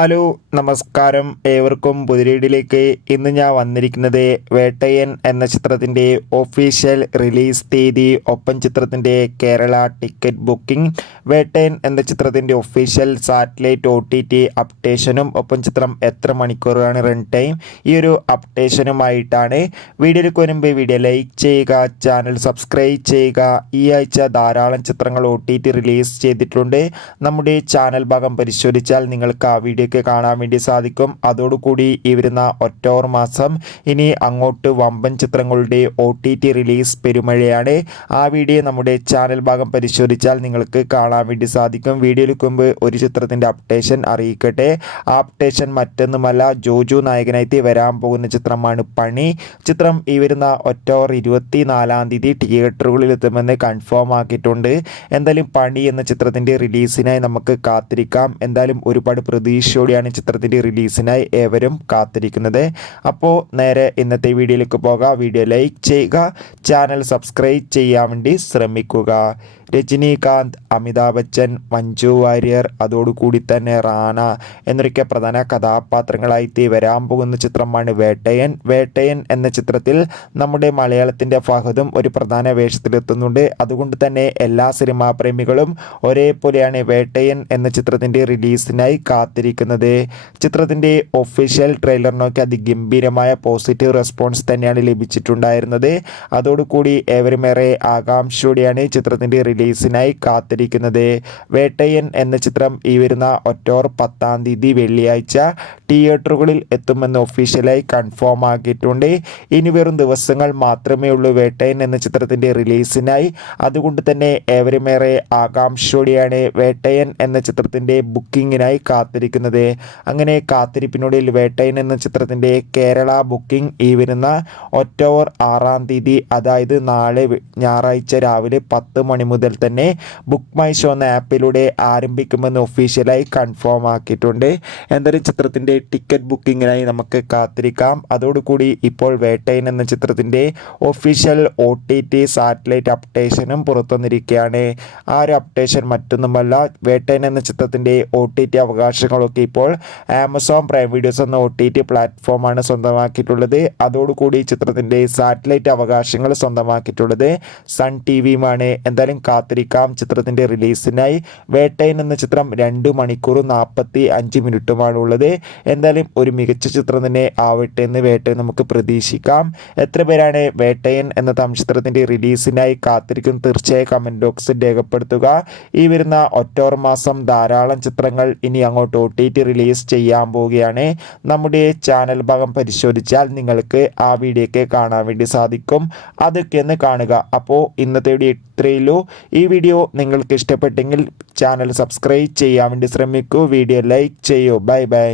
Hello നമസ്കാരം, ഏവർക്കും പുതിരീടിലേക്ക്. ഇന്ന് ഞാൻ വന്നിരിക്കുന്നത് വേട്ടയൻ എന്ന ചിത്രത്തിൻ്റെ ഒഫീഷ്യൽ റിലീസ് തീയതി, ഒപ്പം ചിത്രത്തിൻ്റെ കേരള ടിക്കറ്റ് ബുക്കിംഗ്, വേട്ടയൻ എന്ന ചിത്രത്തിൻ്റെ ഒഫീഷ്യൽ സാറ്റലൈറ്റ് OTT അപ്ഡേഷനും, ഒപ്പം ചിത്രം എത്ര മണിക്കൂറാണ് റൺ ടൈം, ഈ ഒരു അപ്ഡേഷനുമായിട്ടാണ്. വീഡിയോയ്ക്ക് മുൻപ് വീഡിയോ ലൈക്ക് ചെയ്യുക, ചാനൽ സബ്സ്ക്രൈബ് ചെയ്യുക. ഈ ആഴ്ച ധാരാളം ചിത്രങ്ങൾ OTT റിലീസ് ചെയ്തിട്ടുണ്ട്. നമ്മുടെ ചാനൽ ഭാഗം പരിശോധിച്ചാൽ നിങ്ങൾക്ക് ആ വീഡിയോ കാണാൻ വേണ്ടി സാധിക്കും. അതോടുകൂടി ഈ വരുന്ന ഒക്ടോബർ മാസം ഇനി അങ്ങോട്ട് വമ്പൻ ചിത്രങ്ങളുടെ OTT റിലീസ് പെരുമഴയാണ്. ആ വീഡിയോ നമ്മുടെ ചാനൽ ഭാഗം പരിശോധിച്ചാൽ നിങ്ങൾക്ക് കാണാൻ വേണ്ടി സാധിക്കും. വീഡിയോയ്ക്ക് മുമ്പ് ഒരു ചിത്രത്തിൻ്റെ അപ്ഡേഷൻ അറിയിക്കട്ടെ. ആ അപ്ഡേഷൻ മറ്റൊന്നുമല്ല, ജോജു നായകനായി വരാൻ പോകുന്ന ചിത്രമാണ് പണി. ചിത്രം ഈ വരുന്ന ഒക്ടോബർ 24 തീയതി തിയേറ്ററുകളിൽ എത്തുമെന്ന് കൺഫേം ആക്കിയിട്ടുണ്ട്. എന്തായാലും പണി എന്ന ചിത്രത്തിൻ്റെ റിലീസിനായി നമുക്ക് കാത്തിരിക്കാം. എന്തായാലും ഒരുപാട് പ്രതീക്ഷയോടെയാണ് ചിത്രത്തിൻ്റെ റിലീസിനായി ഏവരും കാത്തിരിക്കുന്നത്. അപ്പോൾ നേരെ ഇന്നത്തെ വീഡിയോയിലേക്ക് പോകാം. വീഡിയോ ലൈക്ക് ചെയ്യുക, ചാനൽ സബ്സ്ക്രൈബ് ചെയ്യാൻ വേണ്ടി ശ്രമിക്കുക. രജനീകാന്ത്, അമിതാഭ് ബച്ചൻ, മഞ്ജു വാര്യർ, അതോടുകൂടി തന്നെ റാണ എന്നൊക്കെ പ്രധാന കഥാപാത്രങ്ങളായി വരാൻ പോകുന്ന ചിത്രമാണ് വേട്ടയൻ. വേട്ടയൻ എന്ന ചിത്രത്തിൽ നമ്മുടെ മലയാളത്തിൻ്റെ ഫഹദും ഒരു പ്രധാന വേഷത്തിലെത്തുന്നുണ്ട്. അതുകൊണ്ട് തന്നെ എല്ലാ സിനിമാ പ്രേമികളും ഒരേപോലെയാണ് വേട്ടയൻ എന്ന ചിത്രത്തിൻ്റെ റിലീസിനായി കാത്തിരിക്കുന്നത്. ചിത്രത്തിൻ്റെ ഒഫീഷ്യൽ ട്രെയിലറിനൊക്കെ അതിഗംഭീരമായ പോസിറ്റീവ് റെസ്പോൺസ് തന്നെയാണ് ലഭിച്ചിട്ടുണ്ടായിരുന്നത്. അതോടുകൂടി ഏവരുമേറെ ആകാംക്ഷയോടെയാണ് ചിത്രത്തിൻ്റെ റിലീസിനായി കാത്തിരിക്കുന്നത്. വേട്ടയൻ എന്ന ചിത്രം ഈ വരുന്ന ഒക്ടോബർ 10 തീയതി വെള്ളിയാഴ്ച തിയേറ്ററുകളിൽ എത്തുമെന്ന് ഒഫീഷ്യലായി കൺഫേം ആക്കിയിട്ടുണ്ട്. ഇനി വെറും ദിവസങ്ങൾ മാത്രമേ ഉള്ളൂ വേട്ടയൻ എന്ന ചിത്രത്തിൻ്റെ റിലീസിനായി. അതുകൊണ്ട് തന്നെ ഏവരുമേറെ ആകാംക്ഷയോടെയാണ് വേട്ടയൻ എന്ന ചിത്രത്തിൻ്റെ ബുക്കിങ്ങിനായി കാത്തിരിക്കുന്നത്. അങ്ങനെ കാത്തിരിപ്പിനൊടുവിൽ വേട്ടയൻ എന്ന ചിത്രത്തിൻ്റെ കേരള ബുക്കിംഗ് ഈ വരുന്ന ഒക്ടോബർ 6 തീയതി, അതായത് നാളെ ഞായറാഴ്ച രാവിലെ 10 മണി മുതൽ തന്നെ ബുക്ക് മൈ ഷോ എന്ന ആപ്പിലൂടെ ആരംഭിക്കുമെന്ന് ഒഫീഷ്യലായി കൺഫേം ആക്കിയിട്ടുണ്ട്. എന്തായാലും ചിത്രത്തിൻ്റെ ടിക്കറ്റ് ബുക്കിങ്ങിനായി നമുക്ക് കാത്തിരിക്കാം. അതോടുകൂടി ഇപ്പോൾ വേട്ടയൻ എന്ന ചിത്രത്തിൻ്റെ ഒഫീഷ്യൽ OTT സാറ്റലൈറ്റ് അപ്ഡേഷനും പുറത്തുവന്നിരിക്കുകയാണ്. ആ ഒരു അപ്ഡേഷൻ മറ്റൊന്നുമല്ല, വേട്ടയൻ എന്ന ചിത്രത്തിൻ്റെ OTT അവകാശങ്ങളൊക്കെ ഇപ്പോൾ ആമസോൺ പ്രൈം വീഡിയോസ് എന്ന OTT പ്ലാറ്റ്ഫോമാണ് സ്വന്തമാക്കിയിട്ടുള്ളത്. അതോടുകൂടി ചിത്രത്തിൻ്റെ സാറ്റലൈറ്റ് അവകാശങ്ങൾ സ്വന്തമാക്കിയിട്ടുള്ളത് സൺ TVയുമാണ്. എന്തായാലും കാത്തിരിക്കാം ചിത്രത്തിൻ്റെ റിലീസിനായി. വേട്ടയൻ എന്ന ചിത്രം 2 മണിക്കൂർ 45 മിനിറ്റുമാണ് ഉള്ളത്. എന്തായാലും ഒരു മികച്ച ചിത്രം തന്നെ ആവട്ടെ എന്ന് വേട്ടയൻ നമുക്ക് പ്രതീക്ഷിക്കാം. എത്ര പേരാണ് വേട്ടയൻ എന്ന ചിത്രത്തിൻ്റെ റിലീസിനായി കാത്തിരിക്കും? തീർച്ചയായും കമൻറ്റ് ബോക്സിൽ രേഖപ്പെടുത്തുക. ഈ വരുന്ന ഒക്ടോബർ മാസം ധാരാളം ചിത്രങ്ങൾ ഇനി അങ്ങോട്ട് OTT റിലീസ് ചെയ്യാൻ പോവുകയാണ്. നമ്മുടെ ചാനൽ ഭാഗം പരിശോധിച്ചാൽ നിങ്ങൾക്ക് ആ വീഡിയോയ്ക്ക് കാണാൻ വേണ്ടി സാധിക്കും. അതൊക്കെ ഒന്ന് കാണുക. അപ്പോൾ ഇന്നത്തെ വീഡിയോ ഇത്രയുള്ളൂ. ഈ വീഡിയോ നിങ്ങൾക്ക് ഇഷ്ടപ്പെട്ടെങ്കിൽ ചാനൽ സബ്സ്ക്രൈബ് ചെയ്യാൻ വേണ്ടി ശ്രമിക്കൂ. വീഡിയോ ലൈക്ക് ചെയ്യൂ. Bye bye.